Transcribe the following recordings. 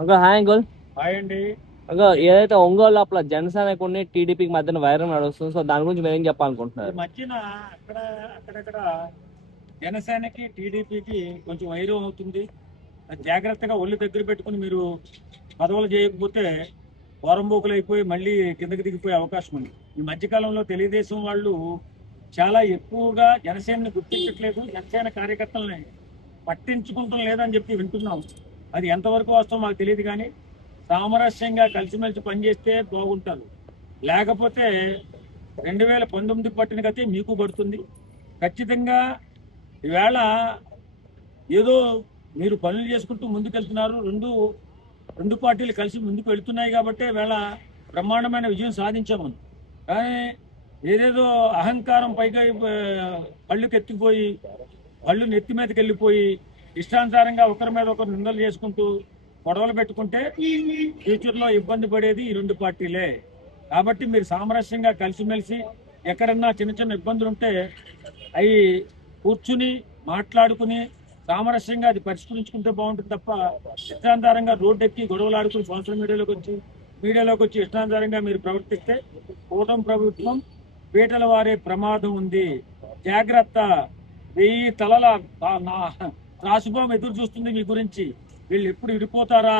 Uncle hi uncle. Hi అండి. Uncle ఏదైతే ఒంగోలు లోపల జనసేనకు టీడీపీకి మధ్యన వైరం నడుస్తుంది, సో దాని గురించి మీరు ఏం ఈ చెప్పాలనుకుంటున్నారు? మధ్యన అక్కడక్కడ జనసేనకి టీడీపీకి కొంచెం వైరం అవుతుంది. జాగ్రత్తగా ఒళ్ళు దగ్గర పెట్టుకుని మీరు పదవులు చేయకపోతే పోరంబోకులు అయిపోయి మళ్ళీ కిందకి దిగిపోయే అవకాశం ఉంది. ఈ మధ్యకాలంలో తెలుగుదేశం వాళ్ళు చాలా ఎక్కువగా జనసేనని గుర్తించట్లేదు, జనసేన కార్యకర్తలని పట్టించుకుంటం లేదని చెప్పి వింటున్నాం. అది ఎంతవరకు వాస్తవం మాకు తెలియదు, కానీ సామరస్యంగా కలిసిమెలిసి పనిచేస్తే బాగుంటారు. లేకపోతే 2019 పట్టిన గతే మీకు పడుతుంది ఖచ్చితంగా. ఈవేళ ఏదో మీరు పనులు చేసుకుంటూ ముందుకెళ్తున్నారు, రెండు రెండు పార్టీలు కలిసి ముందుకు వెళ్తున్నాయి కాబట్టి ఈవేళ బ్రహ్మాండమైన విజయం సాధించాము. కానీ ఏదేదో అహంకారం పైగా కళ్ళుకి ఎత్తిపోయి కళ్ళు నెత్తి మీదకి వెళ్ళిపోయి ఇష్టానుసారంగా ఒకరి మీద ఒకరు నిందలు చేసుకుంటూ గొడవలు పెట్టుకుంటే ఫ్యూచర్లో ఇబ్బంది పడేది ఈ రెండు పార్టీలే. కాబట్టి మీరు సామరస్యంగా కలిసిమెలిసి ఎక్కడన్నా చిన్న చిన్న ఇబ్బందులు ఉంటే అవి కూర్చుని మాట్లాడుకుని సామరస్యంగా అది పరిష్కరించుకుంటే బాగుంటుంది తప్ప ఇష్టానుసారంగా రోడ్డు ఎక్కి గొడవలు ఆడుకుని సోషల్ మీడియాలోకి వచ్చి ఇష్టానుసారంగా మీరు ప్రవర్తిస్తే కూటమి ప్రభుత్వం పీటల వారే ప్రమాదం ఉంది. జాగ్రత్త. 1000 తలల రాసుభావం ఎదురు చూస్తుంది మీ గురించి. వీళ్ళు ఎప్పుడు విడిపోతారా,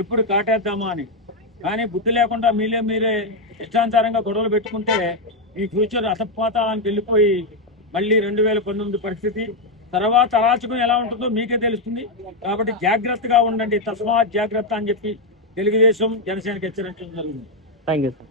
ఎప్పుడు కాటేద్దామా అని. కానీ బుద్ధి లేకుండా మీరే ఇష్టానుసారంగా గొడవలు పెట్టుకుంటే ఈ ఫ్యూచర్ అసపాతానికి వెళ్ళిపోయి మళ్ళీ 2019 పరిస్థితి తర్వాత అరాచకం ఎలా ఉంటుందో మీకే తెలుస్తుంది. కాబట్టి జాగ్రత్తగా ఉండండి, తస్మాత్ జాగ్రత్త అని చెప్పి తెలుగుదేశం జనసేనకి హెచ్చరించడం జరిగింది. Thank you sir.